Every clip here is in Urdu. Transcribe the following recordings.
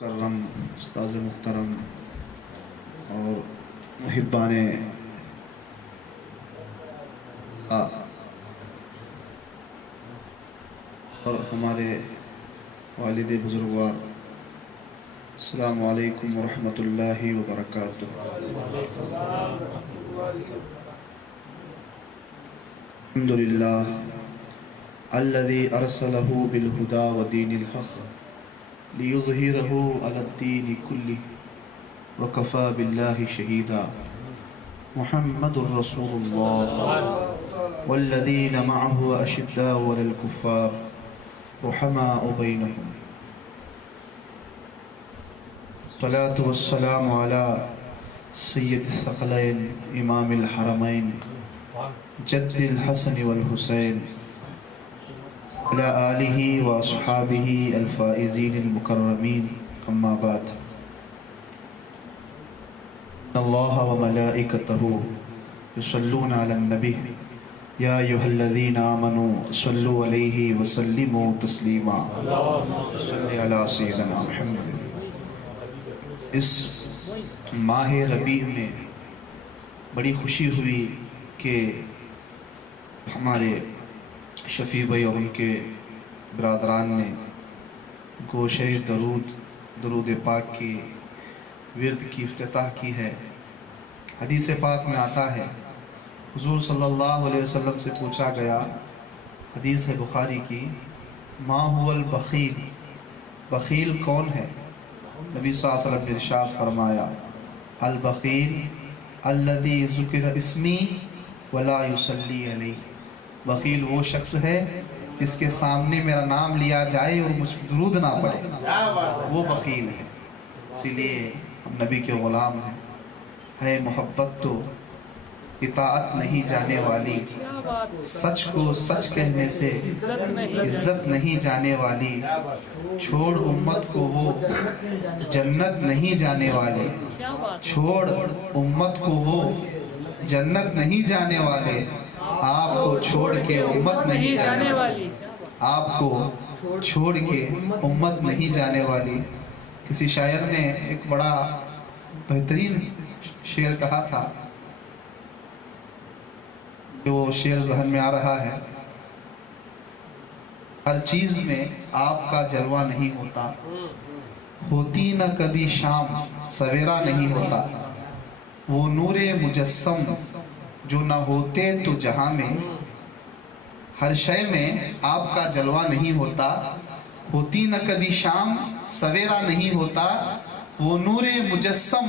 کرم استاذ محترم اور محبان اور ہمارے والد بزرگوار، السلام علیکم ورحمۃ اللہ وبرکاتہ۔ الحمدللہ الذی ارسلہ بالہدی ودین الحق لیظہرہ علی الدین کلہ وکفی باللہ شہیدا۔ محمد رسول اللہ والذین معہ اشداء علی الکفار رحماء بینہم۔ الصلاة والسلام علی سید الثقلین امام الحرمین جد الحسن والحسین علی آلہ واصحابہ الفائزین المکرمین، اما بعد۔ اللہ وملائکتہ یصلون علی النبی یا ایھا الذین آمنوا صلوا علیہ وسلموا تسلیما۔ صلی علی سیدنا محمد۔ اس ماہ ربیع میں بڑی خوشی ہوئی کہ ہمارے شفیع بھائی اور ان کے برادران نے گوشہ درود پاک کی ورد کی افتتاح کی ہے۔ حدیث پاک میں آتا ہے، حضور صلی اللہ علیہ وسلم سے پوچھا گیا، حدیث ہے بخاری کی، ما هو البخیل، بخیل کون ہے؟ نبی صلی اللہ علیہ وسلم نے ارشاد فرمایا، البخیل الذی ذکر اسمی ولا یصلی علیہ، بخیل وہ شخص ہے جس کے سامنے میرا نام لیا جائے اور مجھ پر درود نہ پڑے، وہ بخیل ہے۔ اسی لیے ہم نبی کے غلام ہیں۔ ہے محبت تو اطاعت نہیں جانے والی، سچ کو سچ کہنے سے عزت نہیں جانے والی، چھوڑ امت کو وہ جنت نہیں جانے والے، چھوڑ امت کو وہ جنت نہیں جانے والے، آپ کو چھوڑ کے امت نہیں جانے والی، آپ کو چھوڑ کے امت نہیں جانے والی۔ کسی شاعر نے ایک بڑا بہترین شعر کہا تھا، جو شعر ذہن میں آ رہا ہے، ہر چیز میں آپ کا جلوہ نہیں ہوتا، ہوتی نہ کبھی شام سویرا نہیں ہوتا، وہ نور مجسم جو نہ ہوتے تو جہاں میں، ہر شے میں آپ کا جلوہ نہیں ہوتا، ہوتی نہ کبھی شام سویرا نہیں ہوتا، وہ نور مجسم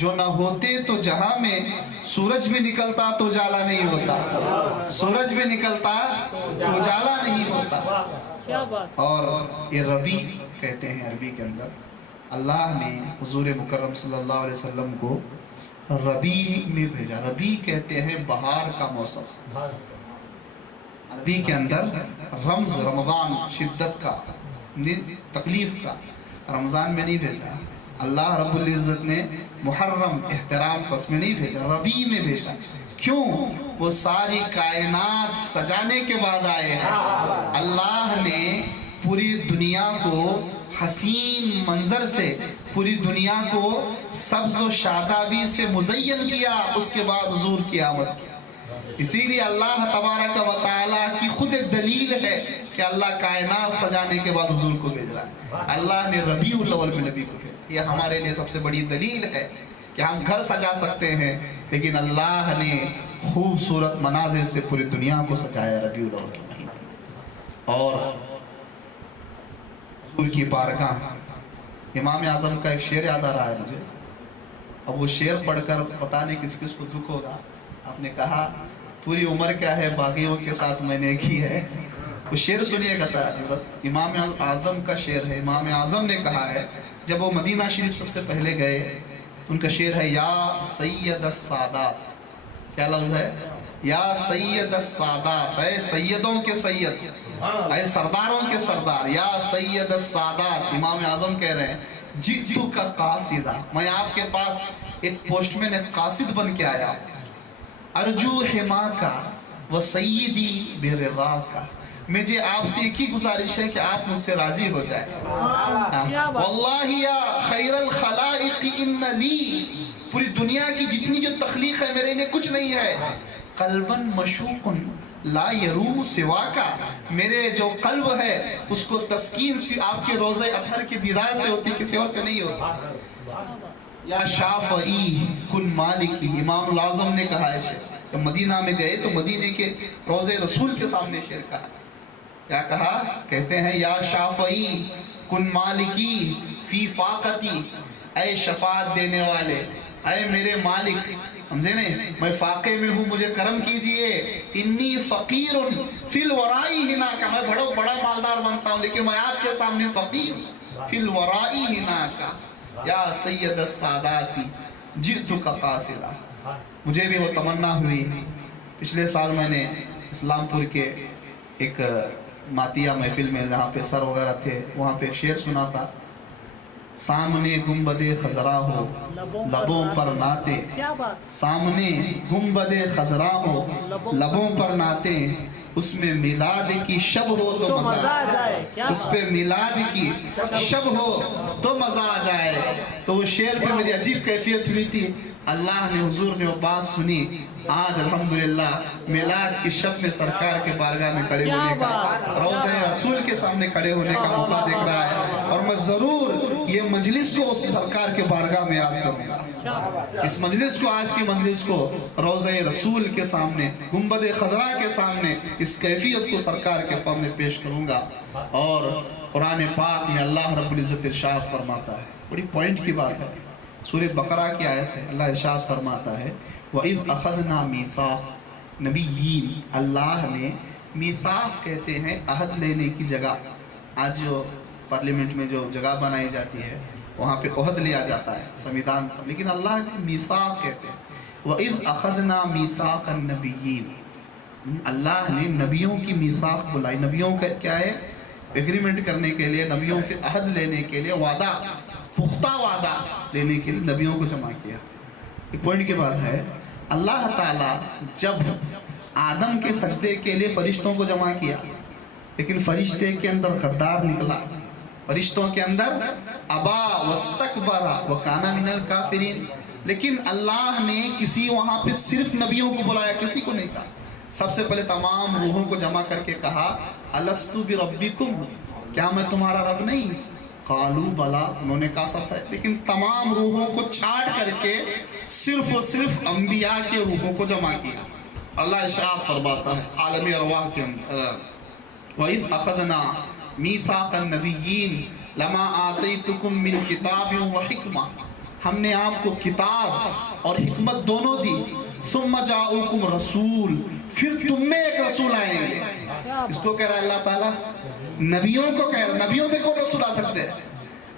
جو نہ ہوتے تو جہاں میں، سورج بھی نکلتا تو اجالا نہیں ہوتا، سورج بھی نکلتا تو اجالا نہیں ہوتا۔ اور یہ ربیع کہتے ہیں عربی کے اندر، اللہ نے حضور مکرم صلی اللہ علیہ وسلم کو ربیع میں بھیجا۔ ربیع کہتے ہیں بہار کا موسم۔ عربی کے اندر رمز رمضان شدت کا، تکلیف کا، رمضان میں نہیں بھیجا۔ اللہ رب العزت نے محرم احترام پس میں نہیں بھیجا، ربیع میں بھیجا۔ کیوں؟ وہ ساری کائنات سجانے کے بعد آئے ہیں۔ اللہ نے پوری دنیا کو حسین منظر سے، پوری دنیا کو سبز و شادابی سے مزین کیا، اس کے بعد حضور کی آمد کی۔ اسی لیے اللہ تبارک و تعالیٰ کی خود ایک دلیل ہے کہ اللہ کائنات سجانے کے بعد حضور کو بھیج رہا ہے۔ اللہ نے ربیع الاول میں نبی کو بھیجا۔ یہ ہمارے لیے سب سے بڑی دلیل ہے کہ ہم گھر سجا سکتے ہیں، لیکن اللہ نے خوبصورت مناظر سے پوری دنیا کو سجایا ربیع الاول کے مہینے۔ اور حضور کی بارگاہ، امام اعظم کا ایک شعر یاد آ رہا ہے مجھے، اب وہ شعر پڑھ کر پتہ نہیں کس کس کو دکھ ہوگا۔ آپ نے کہا پوری عمر کیا ہے باغیوں کے ساتھ میں نے کی ہے۔ وہ شعر سنیے گا ساتھ، حضرت امام اعظم کا شعر ہے۔ امام اعظم نے کہا ہے، جب وہ مدینہ شریف سب سے پہلے گئے، ان کا شعر ہے، یا سید السادات، کیا لفظ ہے؟ یا سید السادات، اے سیدوں کے سید، اے سرداروں کے سردار، یا سید السادات۔ امام اعظم کہہ رہے ہیں، جئتو کا قاصدہ، میں آپ کے پاس ایک پوسٹ مین، ایک قاصد بن کے آیا، ارجو حما کا و سیدی برضا کا، مجھے آپ سے ایک ہی گزارش ہے کہ آپ مجھ سے راضی ہو جائیں. واللہ یا خیر الخلائق ان لی، پوری دنیا کی جتنی جو تخلیق ہے میرے لیے کچھ نہیں ہے. قلبا مشوق لا یروم سواکا، میرے جو قلب ہے اس کو تسکین آپ کے روضہ اطہر کے دیدار سے ہوتی، کسی اور سے نہیں ہوتی. یا شافعی کن مالکی، امام الاعظم نے کہا ہے کہ مدینہ میں گئے تو مدینے کے روضہ رسول کے سامنے شعر کہا. کیا کہا؟ کہتے ہیں یا شافعی کن مالکی فی فاقتی، اے شفاعت دینے والے، اے میرے مالک، سمجھے نہیں، میں فاقے میں ہوں، مجھے کرم کیجئے. انی فقیر فی الورائی ہنا کا، میں بڑا مالدار بنتا ہوں لیکن میں آپ کے سامنے فقیر. فی الورائی ہنا کا یا سید الساداتی جئتک قاصدا. مجھے بھی وہ تمنا ہوئی. پچھلے سال میں نے اسلام پور کے ایک ماتیہ محفل میں جہاں پہ سر وغیرہ تھے وہاں پہ ایک شعر سنا تھا. سامنے گنبد خضرا ہو لبوں پر ناتے، سامنے گنبد خضرا ہو لبوں پر ناتے، اس میں میلاد کی شب ہو تو مزہ آ جائے، اس پہ میلاد کی شب ہو تو مزہ آ جائے. تو وہ شعر پہ میری عجیب کیفیت ہوئی تھی. اللہ نے، حضور نے وہ بات سنی. آج الحمدللہ میلاد کی شب میں سرکار کے بارگاہ میں کھڑے ہونے کا، روضہ رسول کے سامنے کھڑے ہونے کا موقع دیکھ رہا ہے. اور میں ضرور یہ مجلس کو اس سرکار کے بارگاہ میں یاد کروں گا. اس مجلس کو، آج کی مجلس کو روضہ رسول کے سامنے، گنبد خضرا کے سامنے اس کیفیت کو سرکار کے سامنے پیش کروں گا. اور قرآن پاک میں اللہ رب العزت ارشاد فرماتا ہے، بڑی پوائنٹ کی بات ہے، سورہ بقرہ کی آیت ہے. اللہ ارشاد فرماتا ہے وَإِذْ أَخَذْنَا مِيثَاقَ نبیین، اللہ نے میثاق کہتے ہیں عہد لینے کی جگہ. آج جو پارلیمنٹ میں جو جگہ بنائی جاتی ہے وہاں پہ عہد لیا جاتا ہے سمویدھان پر، لیکن اللہ نے میثاق کہتے ہیں. وَإِذْ أَخَذْنَا مِيثَاقَ النَّبِيِّينَ، اللہ نے نبیوں کی میثاق بلائی. نبیوں کا کیا ہے؟ ایگریمنٹ کرنے کے لیے، نبیوں کے عہد لینے کے لیے، وعدہ، پختہ وعدہ لینے کے لیے نبیوں کو جمع کیا. ایک پوائنٹ کے بعد ہے، اللہ تعالیٰ جب آدم کے سجدے کے لیے فرشتوں کو جمع کیا، لیکن فرشتے کے اندر غدار نکلا، فرشتوں کے اندر ابا واستکبر وکان من الکافرین. لیکن اللہ نے کسی وہاں پہ صرف نبیوں کو بلایا، کسی کو نہیں کہا. سب سے پہلے تمام روحوں کو جمع کر کے کہا الستو بربکم، کیا میں تمہارا رب نہیں؟ قالو بلا، انہوں نے کہا سب ہے. لیکن تمام روحوں کو چھاٹ کر کے صرف و صرف انبیاء کے روحوں کو جمع کیا. اللہ ارشاد فرماتا ہے عالم ارواح کے اندر وَإِذْ أَخَذْنَا مِيثَاقَ النَّبِيِّينَ لَمَا آتَيْتُكُم مِّن كِتَابٍ وَحِكْمَةٍ، ہم نے آپ کو کتاب اور حکمت دونوں دی. ثُمَّ جَاءُكُمْ رَسُولٌ، پھر تم میں ایک رسول آئیں گے. اس کو کہہ رہا ہے اللہ تعالیٰ، نبیوں کو کہہ رہا ہے. نبیوں میں کون رسول آ سکتے ہیں؟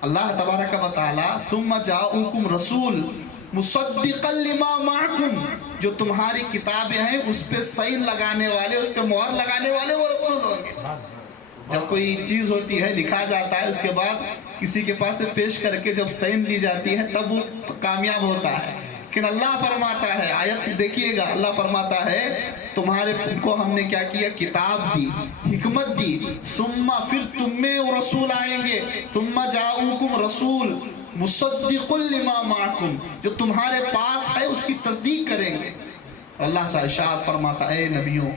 اللہ تبارک و تعالیٰ ثُمَّ جَاءُكُمْ رَسُولٌ مُصَدِّقًا لِمَا مَعَكُمْ، جو تمہاری کتابیں ہیں اس پہ سائن لگانے والے، اس پہ مہر لگانے والے وہ رسول ہوں گے. جب کوئی چیز ہوتی ہے، لکھا جاتا ہے، اس کے بعد کسی کے پاس سے پیش کر کے جب سائن دی جاتی ہے تب وہ کامیاب ہوتا ہے. لیکن اللہ فرماتا ہے، آیت دیکھیے گا، اللہ فرماتا ہے تمہارے کو ہم نے کیا کیا؟ کتاب دی، حکمت دی. ثم، پھر تم میں وہ رسول آئیں گے. ثم جاؤکم رسول مصدق لما معکم، جو تمہارے پاس ہے اس کی تصدیق کریں گے. اللہ سے ارشاد فرماتا اے نبیوں،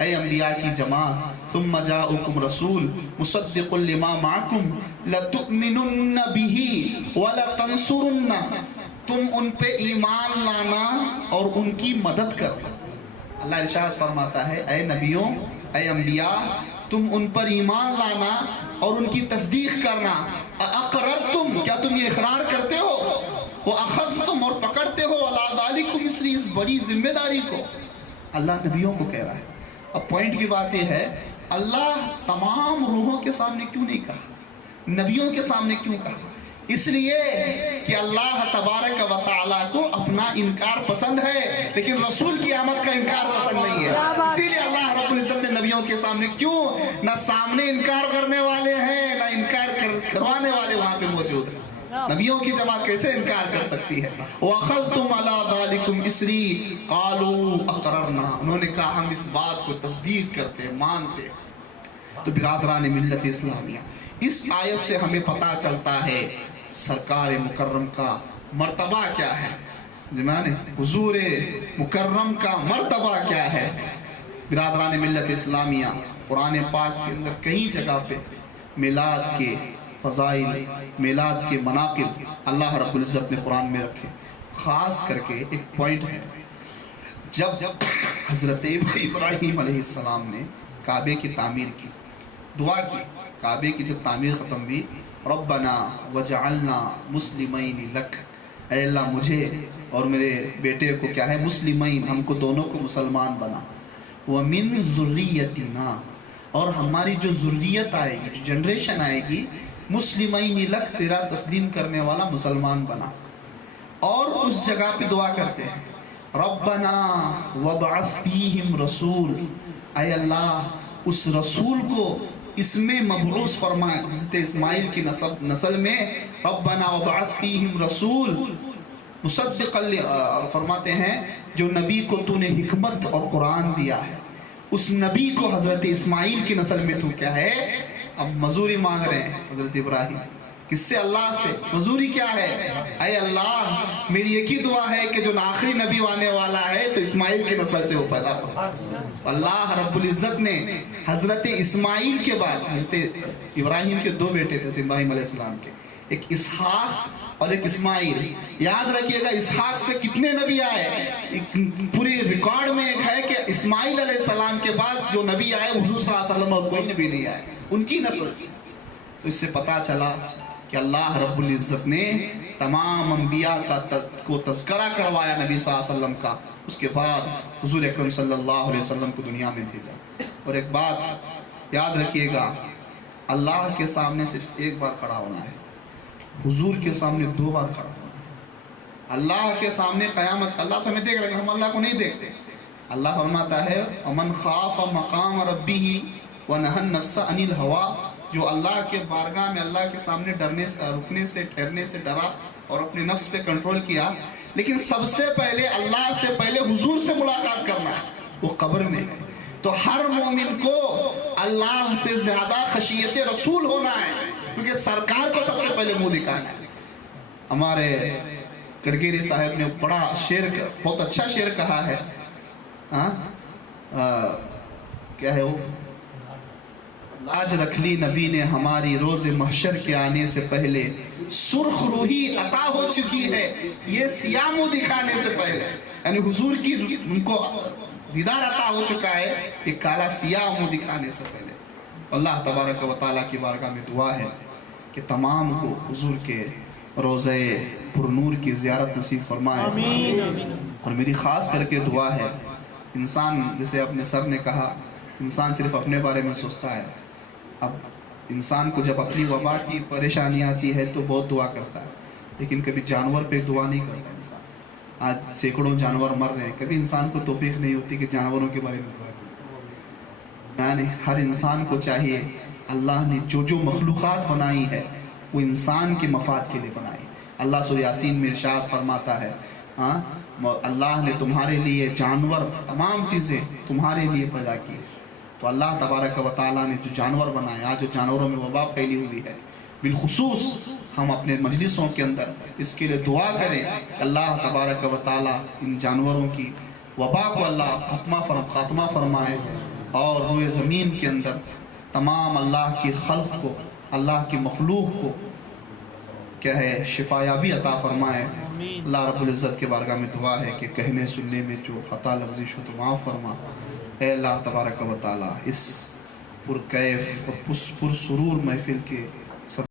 اے انبیاء کی جماعت، ثم جاؤکم رسول مصدق لما معکم لتؤمنن به ولتنصرن، تم ان پہ ایمان لانا اور ان کی مدد کرنا. اللہ ارشاد فرماتا ہے اے نبیوں، اے انبیاء، تم ان پر ایمان لانا اور ان کی تصدیق کرنا. اقررتم، کیا تم یہ اقرار کرتے ہو؟ واخذتم، اور پکڑتے ہو، علی ذالکم، اس بڑی ذمہ داری کو. اللہ نبیوں کو کہہ رہا ہے. اب پوائنٹ کی بات یہ ہے، اللہ تمام روحوں کے سامنے کیوں نہیں کہا؟ نبیوں کے سامنے کیوں کہا؟ اس لیے کہ اللہ تبارک و تعالیٰ کو اپنا انکار پسند ہے، لیکن رسول کی آمد کا انکار پسند نہیں ہے. اسی لیے اللہ رب العزت نے نبیوں کے سامنے، کیوں نہ سامنے انکار کرنے والے ہیں نہ انکار کروانے والے وہاں پہ موجود ہیں. نبیوں کی جماعت کیسے انکار کر سکتی ہے؟ وَأَخَذْتُمْ عَلَىٰ ذَلِكُمْ إِصْرِي قَالُوا أَقْرَرْنَا، انہوں نے کہا ہم اس بات کو تصدیق کرتے، مانتے. تو برادران ملت اسلامیہ، اس آیت سے ہمیں پتہ چلتا ہے سرکار مکرم کا مرتبہ کیا ہے، زمانے حضور مکرم کا مرتبہ کیا ہے۔ برادران ملت اسلامیہ، قرآن پاک کے اندر کئی جگہ پہ میلاد کے فضائل، میلاد کے مناقب اللہ رب العزت نے قرآن میں رکھے۔ خاص کر کے ایک پوائنٹ ہے، جب حضرت ابراہیم علیہ السلام نے کعبے کی تعمیر کی، دعا کی، کعبے کی جب تعمیر ختم ہوئی، ربنا وجعلنا مسلمین لک، اے اللہ مجھے اور میرے بیٹے کو کیا ہے، مسلمین، ہم کو دونوں کو مسلمان بنا، ومن ذریتنا، اور ہماری جو ذریت آئے گی، جو جنریشن آئے گی، مسلمین لک، تیرا تسلیم کرنے والا مسلمان بنا۔ اور اس جگہ پہ دعا کرتے ہیں ربنا وابعث فیہم رسول، اے اللہ اس رسول کو اس میں مبعوث فرمائے، حضرت اسماعیل کی نسل میں، ربنا وابعث فیہم رسول مصدقا، فرماتے ہیں جو نبی کو تو نے حکمت اور قرآن دیا ہے، اس نبی کو حضرت اسماعیل کی نسل میں تو کیا ہے، اب مزوری مانگ رہے ہیں حضرت ابراہیم، کس سے؟ اللہ سے۔ مزوری کیا ہے؟ اے اللہ میری ایک ہی دعا ہے کہ جو آخری نبی آنے والا ہے تو اسماعیل کی نسل سے وہ پیدا ہو۔ اللہ رب العزت نے حضرت اسماعیل کے بعد، حضرت ابراہیم کے دو بیٹے تھے ابراہیم علیہ السلام کے، ایک اسحاق اور ایک اسماعیل۔ یاد رکھیے گا اسحاق سے کتنے نبی آئے، پوری ریکارڈ میں ایک ہے کہ اسماعیل علیہ السلام کے بعد جو نبی آئے حضور صلی اللہ علیہ وسلم اور کوئی نبی نہیں آئے ان کی نسل سے۔ تو اس سے پتہ چلا کہ اللہ رب العزت نے تمام انبیاء کو تذکرہ کروایا نبی صلی اللہ علیہ وسلم کا، اس کے بعد حضور اکرم صلی اللہ علیہ وسلم کو دنیا میں بھیجا۔ اور ایک بات یاد رکھیے گا، اللہ کے سامنے صرف ایک بار کھڑا ہونا ہے، حضور کے سامنے دو بار کھڑا ہونا ہے۔ اللہ کے سامنے قیامت، اللہ تو ہمیں دیکھ رہے ہیں، ہم اللہ کو نہیں دیکھتے۔ اللہ فرماتا ہے وَمَنْ خَافَ مَقَامَ رَبِّهِ وَنَهَى النَّفْسَ عَنِ الْهَوَىٰ، جو اللہ کے بارگاہ میں اللہ کے سامنے رکنے سے ٹھہرنے سے ڈرا اور اپنے نفس پہ کنٹرول کیا، لیکن سب سے پہلے اللہ سے پہلے حضور سے ملاقات کرنا ہے، وہ قبر میں ہے۔ تو ہر مومن کو اللہ سے زیادہ خشیت رسول ہونا ہے، کیونکہ سرکار کو سب سے پہلے منہ دکھانا ہے۔ ہمارے گڈگیری صاحب نے بڑا شعر، بہت اچھا شعر کہا ہے، کیا ہے وہ، لاج رکھ لی نبی نے ہماری روز محشر کے آنے سے پہلے، سرخ روحی عطا ہو چکی ہے یہ سیاہ منہ دکھانے سے پہلے، یعنی حضور کی ان کو دیدار عطا ہو چکا ہے یہ کالا سیاہ منہ دکھانے سے پہلے۔ اللہ تبارک و تعالیٰ کی بارگاہ میں دعا ہے کہ تمام کو حضور کے روضہ پرنور کی زیارت نصیب فرمائے۔ اور میری خاص کر کے دعا ہے، انسان جیسے اپنے سر نے کہا، انسان صرف اپنے بارے میں سوچتا ہے۔ اب انسان کو جب اپنی وبا کی پریشانی آتی ہے تو بہت دعا کرتا ہے، لیکن کبھی جانور پہ دعا نہیں کرتا انسان۔ آج سینکڑوں جانور مر رہے ہیں، کبھی انسان کو توفیق نہیں ہوتی کہ جانوروں کے بارے میں دعا کرے۔ یعنی ہر انسان کو چاہیے، اللہ نے جو جو مخلوقات بنائی ہے وہ انسان کے مفاد کے لیے بنائی۔ اللہ سورہ یاسین میں ارشاد فرماتا ہے، اللہ نے تمہارے لیے جانور، تمام چیزیں تمہارے لیے پیدا کی۔ تو اللہ تبارک و تعالیٰ نے جو جانور بنائے، آج جو جانوروں میں وبا پھیلی ہوئی ہے، بالخصوص ہم اپنے مجلسوں کے اندر اس کے لیے دعا کریں، اللہ تبارک و تعالیٰ ان جانوروں کی وبا کو اللہ خاتمہ فرمائے، اور روئے زمین کے اندر تمام اللہ کی خلق کو، اللہ کی مخلوق کو کیا ہے شفایابی عطا فرمائے۔ اللہ رب العزت کے بارگاہ میں دعا ہے کہ کہنے سننے میں جو خطا لغزش ہو تو معاف فرما۔ اے اللہ تبارک و تعالیٰ اس پرکیف اور پرسرور محفل کے